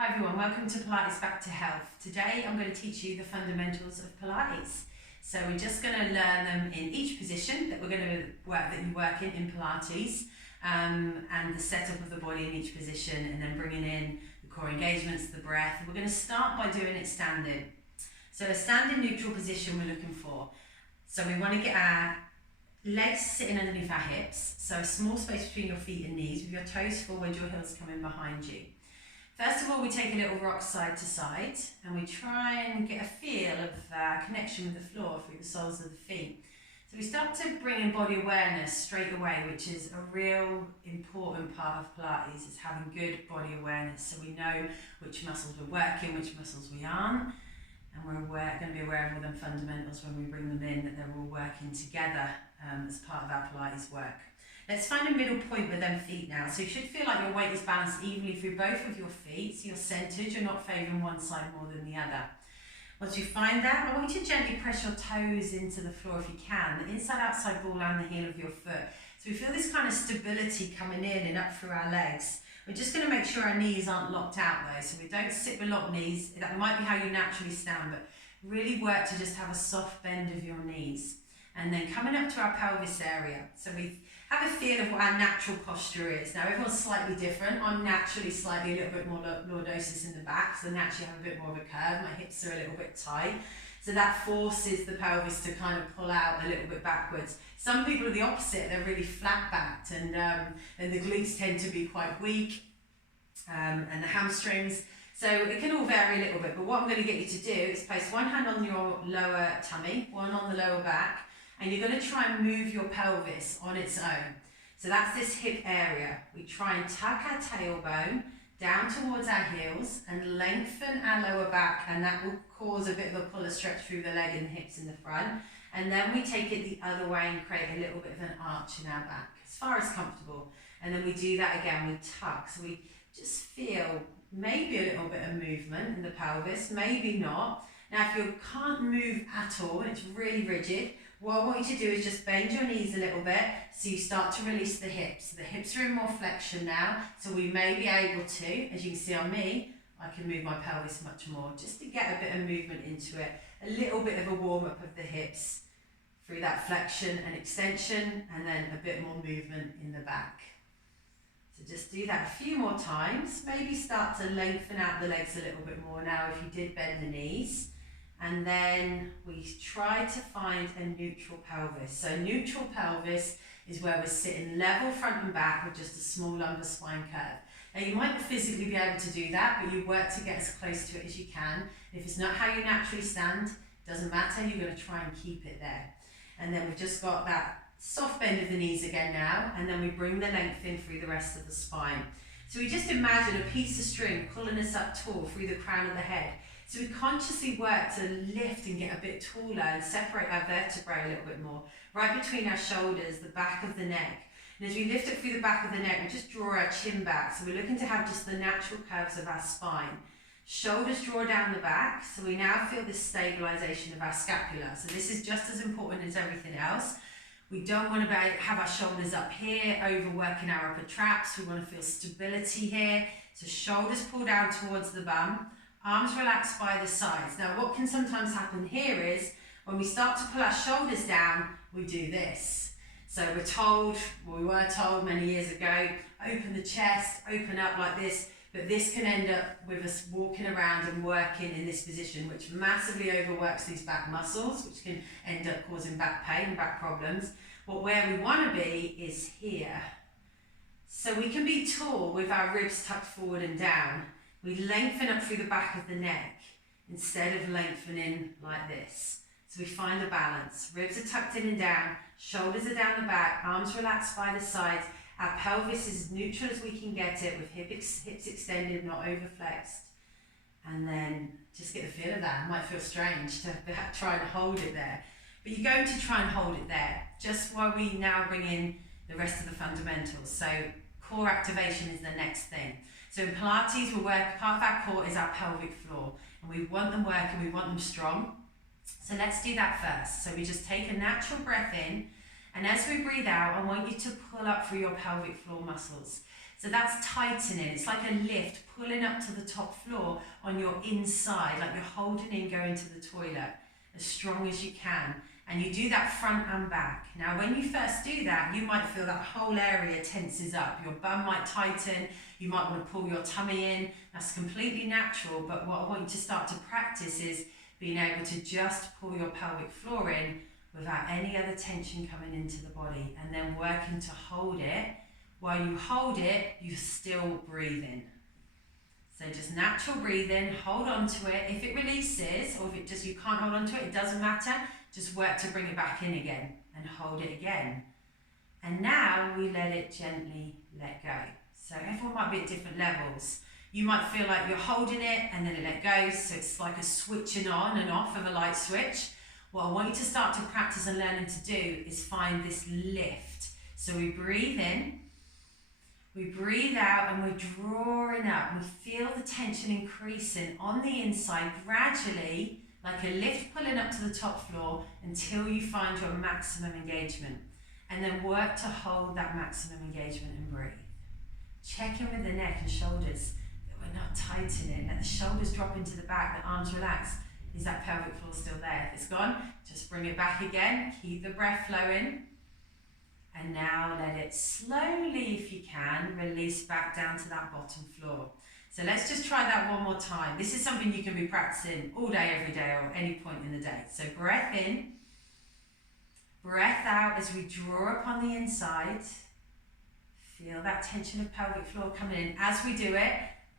Hi everyone, welcome to Pilates Back to Health. Today I'm going to teach you the fundamentals of Pilates. So we're just going to learn them in each position that you work in Pilates, and the setup of the body in each position, and then bringing in the core engagements, the breath. We're going to start by doing it standing. So a standing neutral position we're looking for. So we want to get our legs sitting underneath our hips, so a small space between your feet and knees with your toes forward, your heels coming behind you. First of all, we take a little rock side to side and we try and get a feel of connection with the floor through the soles of the feet. So we start to bring in body awareness straight away, which is a real important part of Pilates, is having good body awareness. So we know which muscles we're working, which muscles we aren't, and we're going to be aware of all them fundamentals when we bring them in, that they're all working together as part of our Pilates work. Let's find a middle point with them feet now. So you should feel like your weight is balanced evenly through both of your feet, so you're centered, you're not favouring one side more than the other. Once you find that, I want you to gently press your toes into the floor if you can, the inside-outside ball and the heel of your foot. So we feel this kind of stability coming in and up through our legs. We're just going to make sure our knees aren't locked out though, so we don't sit with locked knees. That might be how you naturally stand, but really work to just have a soft bend of your knees. And then coming up to our pelvis area. So we have a feel of what our natural posture is. Now everyone's slightly different. I'm naturally slightly a little bit more lordosis in the back, so I naturally have a bit more of a curve. My hips are a little bit tight. So that forces the pelvis to kind of pull out a little bit backwards. Some people are the opposite, they're really flat backed, and the glutes tend to be quite weak, and the hamstrings. So it can all vary a little bit, but what I'm going to get you to do is place one hand on your lower tummy, one on the lower back, and you're going to try and move your pelvis on its own. So that's this hip area. We try and tuck our tailbone down towards our heels and lengthen our lower back, and that will cause a bit of a puller stretch through the leg and the hips in the front. And then we take it the other way and create a little bit of an arch in our back, as far as comfortable. And then we do that again, we tuck. So we just feel maybe a little bit of movement in the pelvis, maybe not. Now if you can't move at all and it's really rigid, what I want you to do is just bend your knees a little bit so you start to release the hips. The hips are in more flexion now, so we may be able to, as you can see on me, I can move my pelvis much more, just to get a bit of movement into it. A little bit of a warm up of the hips through that flexion and extension, and then a bit more movement in the back. So just do that a few more times. Maybe start to lengthen out the legs a little bit more now if you did bend the knees. And then we try to find a neutral pelvis. So neutral pelvis is where we're sitting level front and back with just a small lumbar spine curve. Now you might not physically be able to do that, but you work to get as close to it as you can. If it's not how you naturally stand, it doesn't matter, you're going to try and keep it there. And then we've just got that soft bend of the knees again now, and then we bring the length in through the rest of the spine. So we just imagine a piece of string pulling us up tall through the crown of the head. So we consciously work to lift and get a bit taller and separate our vertebrae a little bit more, right between our shoulders, the back of the neck. And as we lift it through the back of the neck, we just draw our chin back. So we're looking to have just the natural curves of our spine. Shoulders draw down the back, so we now feel this stabilisation of our scapula. So this is just as important as everything else. We don't want to have our shoulders up here, overworking our upper traps. We want to feel stability here. So shoulders pull down towards the bum. Arms relaxed by the sides. Now what can sometimes happen here is when we start to pull our shoulders down, we do this. So we were told many years ago, open the chest, open up like this, but this can end up with us walking around and working in this position, which massively overworks these back muscles, which can end up causing back pain and back problems. Where we want to be is here. So we can be tall with our ribs tucked forward and down. We lengthen up through the back of the neck instead of lengthening like this. So we find the balance. Ribs are tucked in and down, shoulders are down the back, arms relaxed by the sides. Our pelvis is as neutral as we can get it, with hips extended, not overflexed. And then just get the feel of that. It might feel strange to try and hold it there, but you're going to try and hold it there, just while we now bring in the rest of the fundamentals. So core activation is the next thing. So in Pilates, part of our core is our pelvic floor, and we want them working, we want them strong. So let's do that first. So we just take a natural breath in, and as we breathe out, I want you to pull up through your pelvic floor muscles. So that's tightening. It's like a lift, pulling up to the top floor on your inside, like you're holding in going to the toilet as strong as you can. And you do that front and back. Now, when you first do that, you might feel that whole area tenses up. Your bum might tighten. You might want to pull your tummy in. That's completely natural. But what I want you to start to practice is being able to just pull your pelvic floor in without any other tension coming into the body, and then working to hold it. While you hold it, you're still breathing. So just natural breathing, hold on to it. If it releases, or if it just you can't hold on to it, it doesn't matter. Just work to bring it back in again and hold it again. And now we let it gently let go. So everyone might be at different levels. You might feel like you're holding it and then it let go. So it's like a switching on and off of a light switch. What I want you to start to practice and learning to do is find this lift. So we breathe in, we breathe out, and we're drawing up. We feel the tension increasing on the inside gradually, like a lift pulling up to the top floor until you find your maximum engagement. And then work to hold that maximum engagement and breathe. Check in with the neck and shoulders, that we're not tightening, that the shoulders drop into the back, the arms relax. Is that pelvic floor still there? If it's gone, just bring it back again. Keep the breath flowing. And now let it slowly, if you can, release back down to that bottom floor. So let's just try that one more time. This is something you can be practicing all day, every day, or any point in the day. So breath in, breath out as we draw up on the inside. Feel that tension of pelvic floor coming in. As we do it,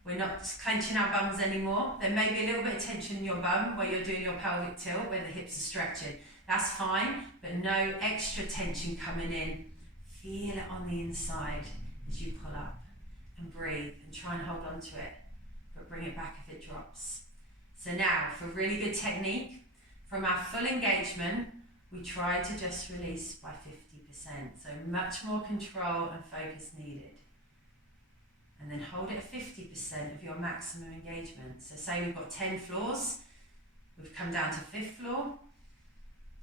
we're not clenching our bums anymore. There may be a little bit of tension in your bum where you're doing your pelvic tilt, where the hips are stretching. That's fine, but no extra tension coming in. Feel it on the inside as you pull up and breathe and try and hold on to it, but bring it back if it drops. So now, for really good technique, from our full engagement, we try to just release by 50%. So much more control and focus needed. And then hold it at 50% of your maximum engagement. So say we've got 10 floors, we've come down to 5th floor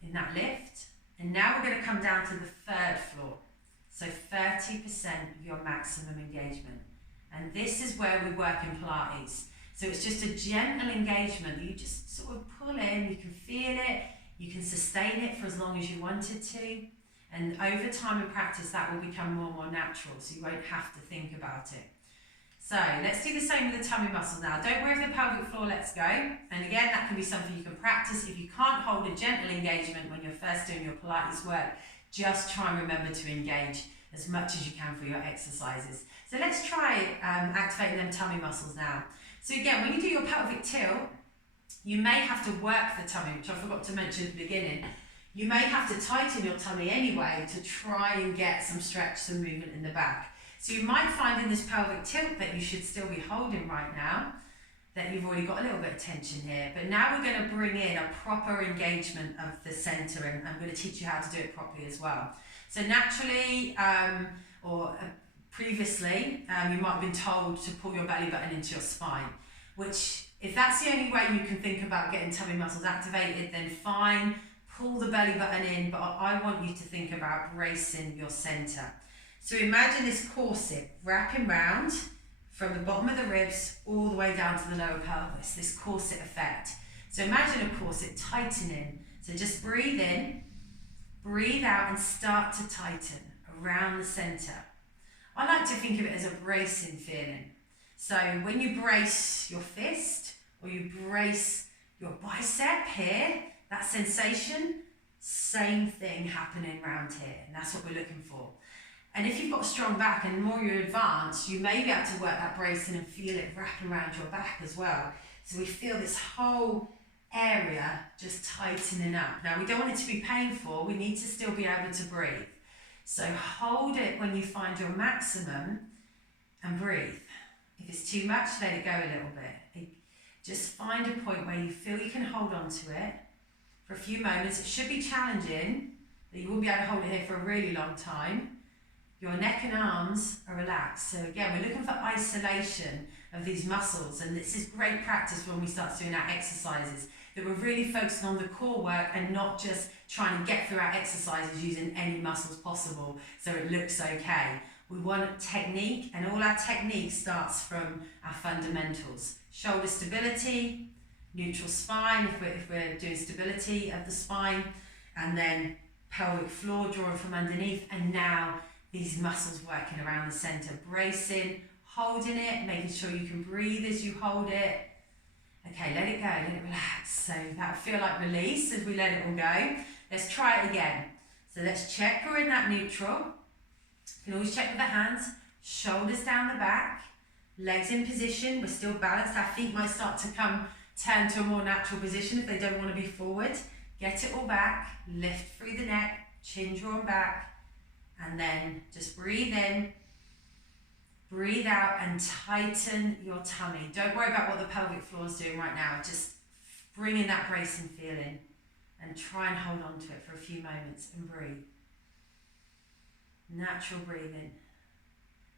in that lift, and now we're going to come down to the 3rd floor. So 30% of your maximum engagement. And this is where we work in Pilates. So it's just a gentle engagement that you just sort of pull in, you can feel it, you can sustain it for as long as you wanted to. And over time and practice, that will become more and more natural, so you won't have to think about it. So let's do the same with the tummy muscles now. Don't worry if the pelvic floor lets go. And again, that can be something you can practice. If you can't hold a gentle engagement when you're first doing your Pilates work, just try and remember to engage as much as you can for your exercises. So let's try activating them tummy muscles now. So again, when you do your pelvic tilt, you may have to work the tummy, which I forgot to mention at the beginning. You may have to tighten your tummy anyway to try and get some stretch, some movement in the back. So you might find in this pelvic tilt that you should still be holding right now, that you've already got a little bit of tension here. But now we're going to bring in a proper engagement of the centre, and I'm going to teach you how to do it properly as well. So naturally, previously, you might have been told to pull your belly button into your spine, which if that's the only way you can think about getting tummy muscles activated, then fine, pull the belly button in, but I want you to think about bracing your centre. So imagine this corset wrapping round from the bottom of the ribs all the way down to the lower pelvis, this corset effect. So imagine a corset tightening. So just breathe in, breathe out, and start to tighten around the centre. I like to think of it as a bracing feeling. So when you brace your fist or you brace your bicep here, that sensation, same thing happening around here, and that's what we're looking for. And if you've got a strong back and the more you advance, you may be able to work that bracing and feel it wrapping around your back as well. So we feel this whole area just tightening up. Now we don't want it to be painful, we need to still be able to breathe. So hold it when you find your maximum and breathe. If it's too much, let it go a little bit. Just find a point where you feel you can hold on to it for a few moments. It should be challenging, that you won't be able to hold it here for a really long time. Your neck and arms are relaxed. So again, we're looking for isolation of these muscles, and this is great practice when we start doing our exercises, that we're really focusing on the core work and not just trying to get through our exercises using any muscles possible so it looks okay. We want technique, and all our technique starts from our fundamentals. Shoulder stability, neutral spine if we're doing stability of the spine, and then pelvic floor drawing from underneath, and now these muscles working around the center, bracing, holding it, making sure you can breathe as you hold it. Okay, let it go, let it relax. So that'll feel like release as we let it all go. Let's try it again. So let's check we're in that neutral. You can always check with the hands. Shoulders down the back, legs in position. We're still balanced. Our feet might start to turn to a more natural position if they don't want to be forward. Get it all back, lift through the neck, chin drawn back, and then just breathe in, breathe out, and tighten your tummy. Don't worry about what the pelvic floor is doing right now. Just bring in that bracing feeling and try and hold on to it for a few moments and breathe. Natural breathing.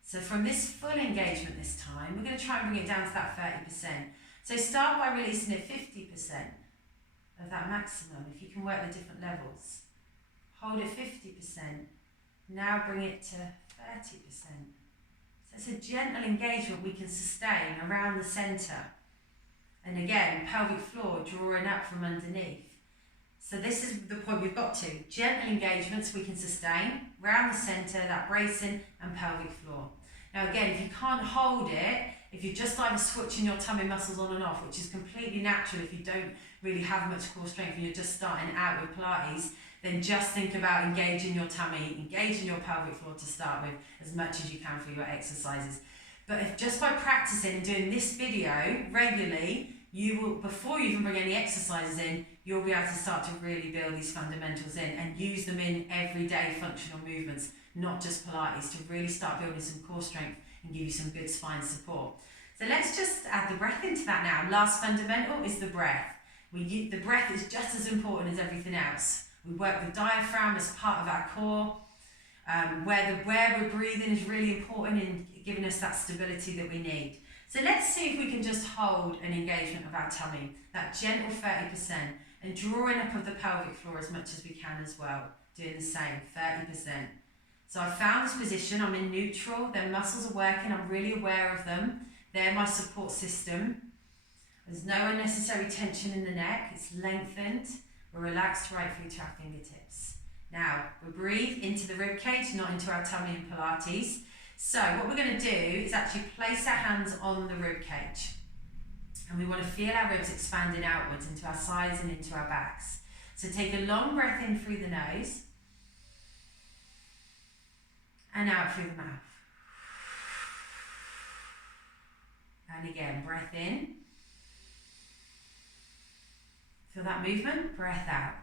So from this full engagement this time, we're going to try and bring it down to that 30%. So start by releasing it 50% of that maximum, if you can work the different levels. Hold it 50%. Now bring it to 30%. So it's a gentle engagement we can sustain around the centre. And again, pelvic floor drawing up from underneath. So this is the point we've got to. Gentle engagements we can sustain around the centre, that bracing and pelvic floor. Now again, if you can't hold it, if you're just either switching your tummy muscles on and off, which is completely natural if you don't really have much core strength and you're just starting out with Pilates, then just think about engaging your tummy, engaging your pelvic floor to start with as much as you can for your exercises. But if just by practicing and doing this video regularly, you will, before you even bring any exercises in, you'll be able to start to really build these fundamentals in and use them in everyday functional movements, not just Pilates, to really start building some core strength and give you some good spine support. So let's just add the breath into that now. Last fundamental is the breath. The breath is just as important as everything else. We work the diaphragm as part of our core. Where we're breathing is really important in giving us that stability that we need. So let's see if we can just hold an engagement of our tummy, that gentle 30%, and drawing up of the pelvic floor as much as we can as well, doing the same, 30%. So I've found this position, I'm in neutral, their muscles are working, I'm really aware of them, they're my support system. There's no unnecessary tension in the neck, it's lengthened, we're relaxed right through to our fingertips. Now, we breathe into the rib cage, not into our tummy in Pilates. So what we're going to do is actually place our hands on the rib cage. And we want to feel our ribs expanding outwards into our sides and into our backs. So take a long breath in through the nose and out through the mouth. And again, breath in. Feel that movement, breath out.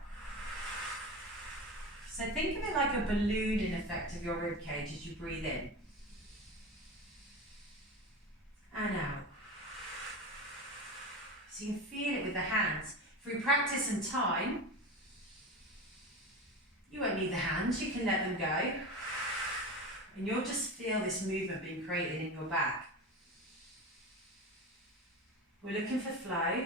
So think of it like a ballooning effect of your rib cage as you breathe in. And out. So you can feel it with the hands. Through practice and time, you won't need the hands, you can let them go. And you'll just feel this movement being created in your back. We're looking for flow.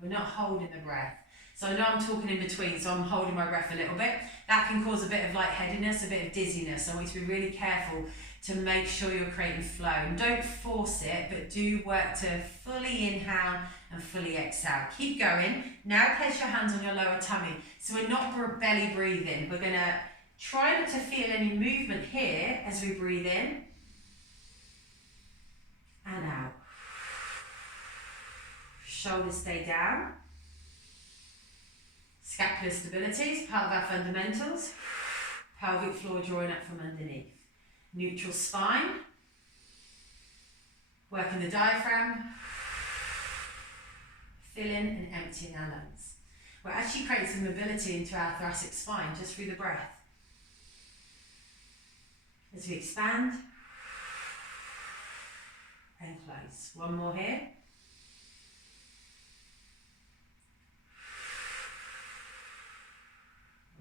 We're not holding the breath. So I know I'm talking in between, so I'm holding my breath a little bit. That can cause a bit of lightheadedness, a bit of dizziness. So I want you to be really careful to make sure you're creating flow. And don't force it, but do work to fully inhale and fully exhale. Keep going. Now place your hands on your lower tummy. So we're not belly breathing. We're going to try not to feel any movement here as we breathe in and out. Shoulders stay down. Scapular stability is part of our fundamentals. Pelvic floor drawing up from underneath. Neutral spine. Working the diaphragm. Filling and emptying our lungs. We're actually creating some mobility into our thoracic spine just through the breath. As we expand and close. One more here.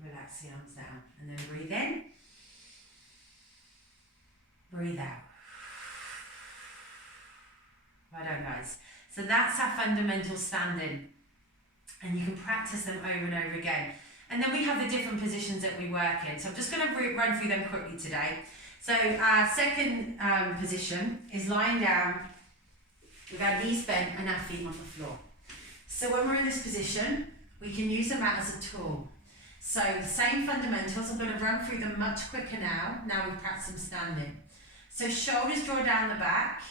Relax the arms down and then breathe in, breathe out. Right on, guys. So that's our fundamental standing, and you can practice them over and over again. And then we have the different positions that we work in. So I'm just going to run through them quickly today. So our second position is lying down with our knees bent and our feet on the floor. So when we're in this position, we can use the mat as a tool. So the same fundamentals, I'm going to run through them much quicker now we've practiced them standing. So shoulders draw down the back,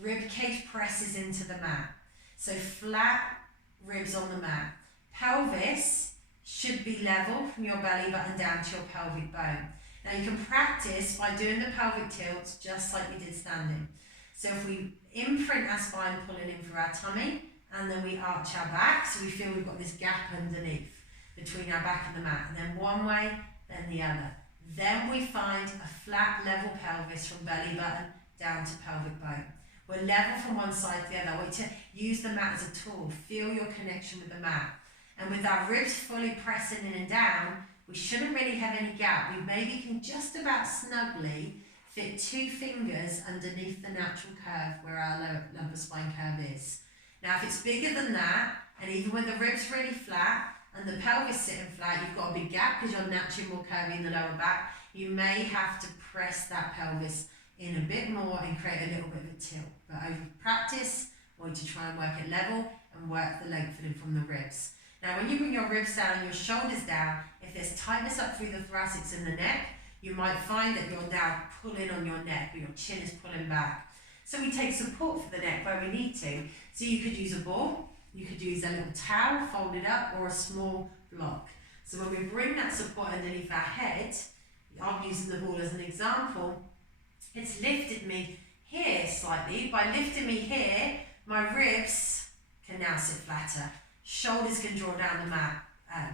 rib cage presses into the mat. So flat ribs on the mat. Pelvis should be level from your belly button down to your pelvic bone. Now you can practice by doing the pelvic tilts just like we did standing. So if we imprint our spine pulling in through our tummy, and then we arch our back, so we feel we've got this gap underneath between our back and the mat, and then one way, then the other. Then we find a flat level pelvis from belly button down to pelvic bone. We're level from one side to the other. I want you to use the mat as a tool. Feel your connection with the mat. And with our ribs fully pressing in and down, we shouldn't really have any gap. We maybe can just about snugly fit 2 fingers underneath the natural curve where our lumbar spine curve is. Now if it's bigger than that, and even with the ribs really flat and the pelvis sitting flat, you've got a big gap because you're naturally more curvy in the lower back, you may have to press that pelvis in a bit more and create a little bit of a tilt. But over practice, I want you to try and work it level and work the lengthening from the ribs. Now when you bring your ribs down and your shoulders down, if there's tightness up through the thoracics and the neck, you might find that you're now pulling on your neck or your chin is pulling back. So we take support for the neck where we need to. So you could use a ball, you could use a little towel folded up, or a small block. So when we bring that support underneath our head, I'm using the ball as an example, it's lifted me here slightly. By lifting me here, my ribs can now sit flatter. Shoulders can draw down the mat,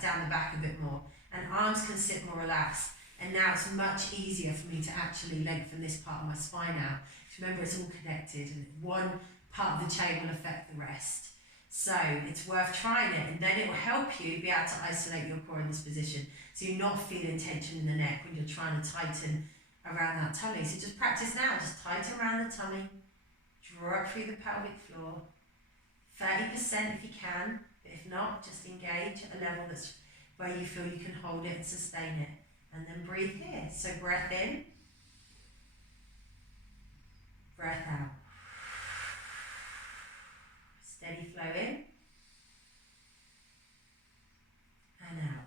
down the back a bit more, and arms can sit more relaxed. And now it's much easier for me to actually lengthen this part of my spine out. Remember, it's all connected, and one part of the chain will affect the rest. So it's worth trying it, and then it will help you be able to isolate your core in this position, so you're not feeling tension in the neck when you're trying to tighten around that tummy. So just practice now, just tighten around the tummy, draw up through the pelvic floor, 30% if you can, but if not, just engage at a level that's where you feel you can hold it and sustain it. And then breathe here. So breath in, breath out. Steady flow in and out.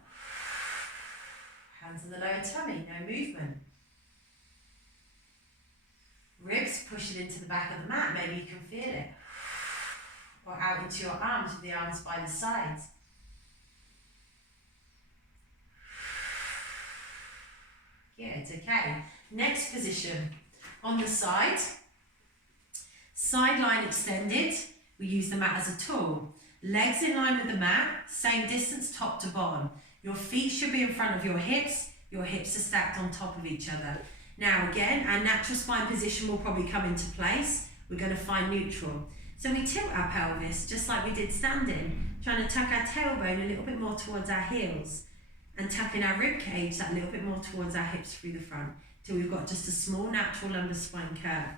Hands on the lower tummy, no movement. Ribs push it into the back of the mat, maybe you can feel it. Or out into your arms with the arms by the sides. Good, okay. Next position, on the side, side line extended, we use the mat as a tool. Legs in line with the mat, same distance top to bottom. Your feet should be in front of your hips are stacked on top of each other. Now again, our natural spine position will probably come into place. We're going to find neutral. So we tilt our pelvis, just like we did standing, trying to tuck our tailbone a little bit more towards our heels, and tucking our rib cage that little bit more towards our hips through the front, till we've got just a small natural lumbar spine curve.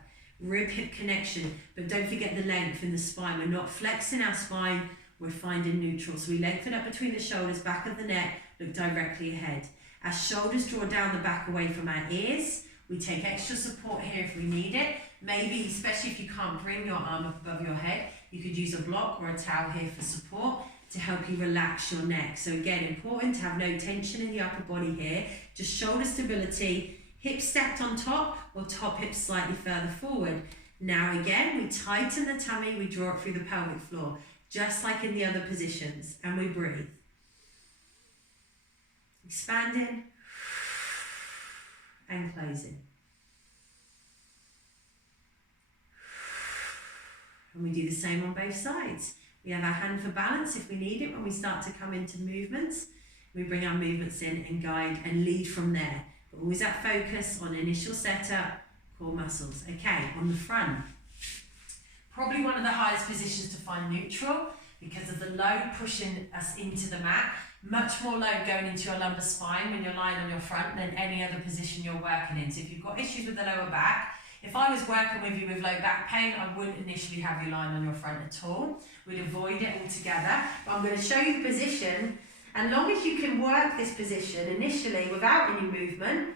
Rib hip connection, but don't forget the length in the spine. We're not flexing our spine, we're finding neutral. So we lengthen up between the shoulders, back of the neck, look directly ahead. Our shoulders draw down the back away from our ears. We take extra support here if we need it. Maybe, especially if you can't bring your arm up above your head, you could use a block or a towel here for support to help you relax your neck. So again, important to have no tension in the upper body here, just shoulder stability, hips stacked on top or top hips slightly further forward. Now again, we tighten the tummy, we draw it through the pelvic floor, just like in the other positions, and we breathe. Expanding and closing. And we do the same on both sides. We have our hand for balance if we need it when we start to come into movements. We bring our movements in and guide and lead from there. But always that focus on initial setup, core muscles. Okay, on the front. Probably one of the hardest positions to find neutral because of the load pushing us into the mat. Much more load going into your lumbar spine when you're lying on your front than any other position you're working in. So if you've got issues with the lower back, if I was working with you with low back pain, I wouldn't initially have you lying on your front at all. We'd avoid it altogether. But I'm going to show you the position And long as you can work this position initially without any movement,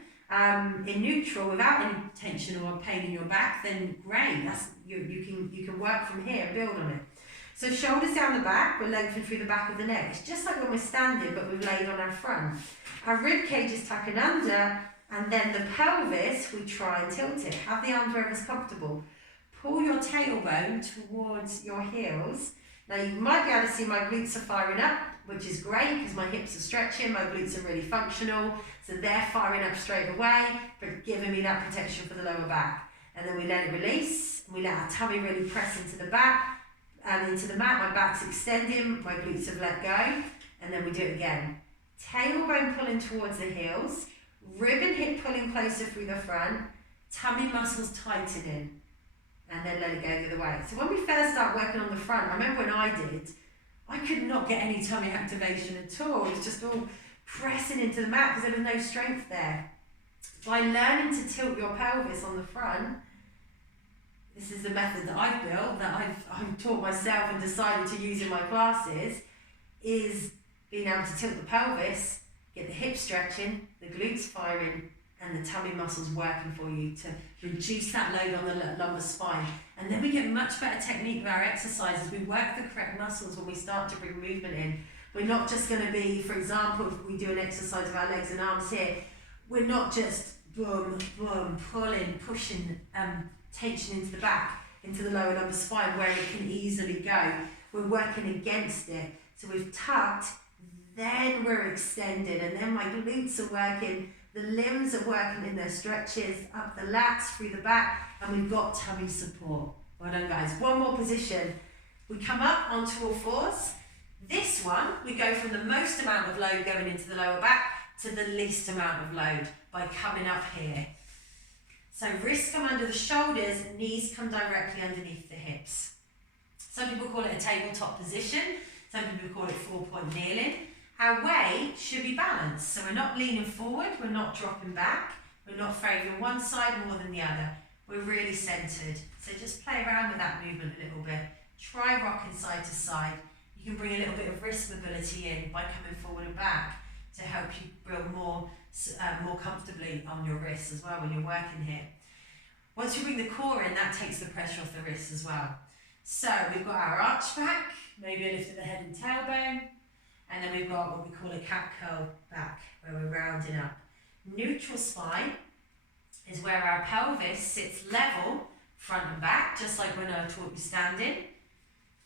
in neutral, without any tension or pain in your back, then great. You can work from here and build on it. So shoulders down the back, we're lengthened through the back of the neck. It's just like when we're standing, but we've laid on our front. Our rib cage is tucking under, and then the pelvis, we try and tilt it. Have the arms wherever it's comfortable. Pull your tailbone towards your heels. Now you might be able to see my glutes are firing up, which is great because my hips are stretching, my glutes are really functional, so they're firing up straight away, but giving me that protection for the lower back. And then we let it release, and we let our tummy really press into the back, and into the mat, my back's extending, my glutes have let go, and then we do it again. Tailbone pulling towards the heels, rib and hip pulling closer through the front, tummy muscles tightening, and then let it go the other way. So when we first start working on the front, I remember when I did, I could not get any tummy activation at all. It was just all pressing into the mat because there was no strength there. By learning to tilt your pelvis on the front, this is the method that I've built, that I've taught myself and decided to use in my classes, is being able to tilt the pelvis, get the hips stretching, the glutes firing, and the tummy muscles working for you to reduce that load on the lumbar spine. And then we get much better technique with our exercises. We work the correct muscles when we start to bring movement in. We're not just going to be, for example, if we do an exercise of our legs and arms here, we're not just boom, boom, pulling, pushing tension into the back, into the lower lumbar spine where it can easily go. We're working against it. So we've tucked, then we're extended, and then my glutes are working, the limbs are working in their stretches, up the lats, through the back, and we've got tummy support. Well done, guys. One more position. We come up onto all fours. This one, we go from the most amount of load going into the lower back to the least amount of load by coming up here. So wrists come under the shoulders, knees come directly underneath the hips. Some people call it a tabletop position. Some people call it 4-point kneeling. Our weight should be balanced. So we're not leaning forward, we're not dropping back, we're not favouring one side more than the other. We're really centred. So just play around with that movement a little bit. Try rocking side to side. You can bring a little bit of wrist mobility in by coming forward and back to help you build more comfortably on your wrists as well when you're working here. Once you bring the core in, that takes the pressure off the wrists as well. So we've got our arch back, maybe a lift of the head and tailbone, and then we've got what we call a cat curl back, where we're rounding up. Neutral spine is where our pelvis sits level, front and back, just like when I taught you standing.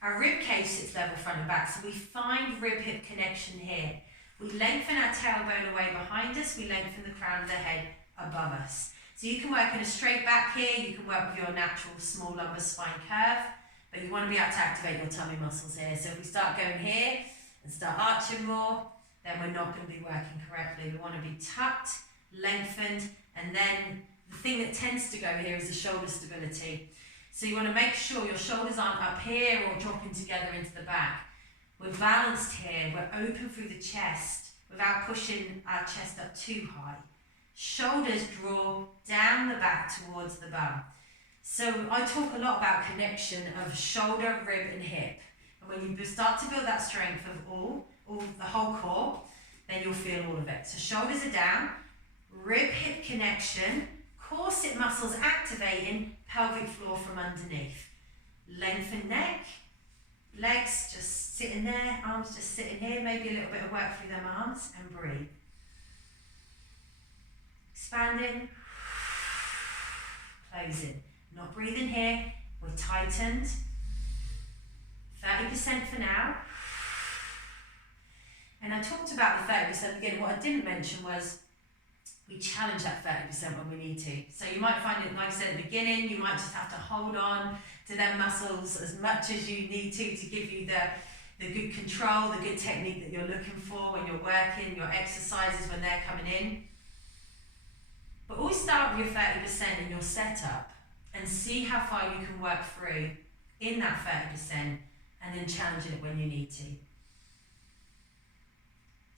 Our rib cage sits level, front and back, so we find rib-hip connection here. We lengthen our tailbone away behind us, we lengthen the crown of the head above us. So you can work in a straight back here, you can work with your natural small lumbar spine curve, but you want to be able to activate your tummy muscles here. So if we start going here and start arching more, then we're not going to be working correctly. We want to be tucked, lengthened, and then the thing that tends to go here is the shoulder stability. So you want to make sure your shoulders aren't up here or dropping together into the back. We're balanced here, we're open through the chest without pushing our chest up too high. Shoulders draw down the back towards the bum. So I talk a lot about connection of shoulder, rib and hip. And when you start to build that strength of the whole core, then you'll feel all of it. So shoulders are down, rib hip connection, corset muscles activating, pelvic floor from underneath. Lengthen neck, legs just sitting there, arms just sitting here, maybe a little bit of work through them arms, and breathe. Expanding, closing. Not breathing here, we're tightened. 30% for now. And I talked about the 30% again. What I didn't mention was we challenge that 30% when we need to. So you might find it, like I said at the beginning, you might just have to hold on to them muscles as much as you need to give you the good control, the good technique that you're looking for when you're working, your exercises when they're coming in. But always start with your 30% in your setup and see how far you can work through in that 30% and then challenge it when you need to.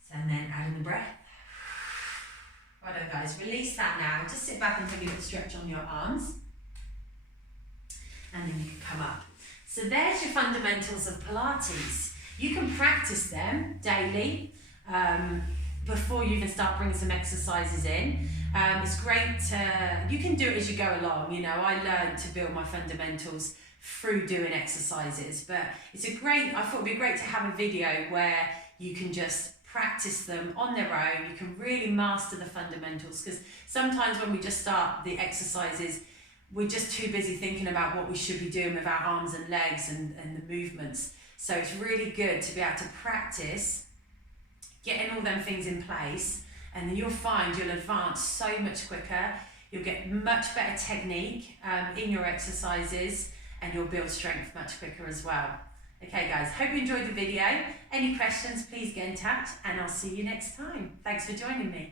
So, and then add in the breath. Righto guys, release that now. Just sit back and take a little stretch on your arms. And then you can come up. So there's your fundamentals of Pilates. You can practice them daily. before you even start bringing some exercises in. It's great you can do it as you go along. You know, I learned to build my fundamentals through doing exercises, but I thought it'd be great to have a video where you can just practice them on their own. You can really master the fundamentals, because sometimes when we just start the exercises, we're just too busy thinking about what we should be doing with our arms and legs and the movements. So it's really good to be able to practice getting all them things in place, and then you'll find you'll advance so much quicker. You'll get much better technique in your exercises, and you'll build strength much quicker as well. Okay guys, hope you enjoyed the video. Any questions, please get in touch, and I'll see you next time. Thanks for joining me.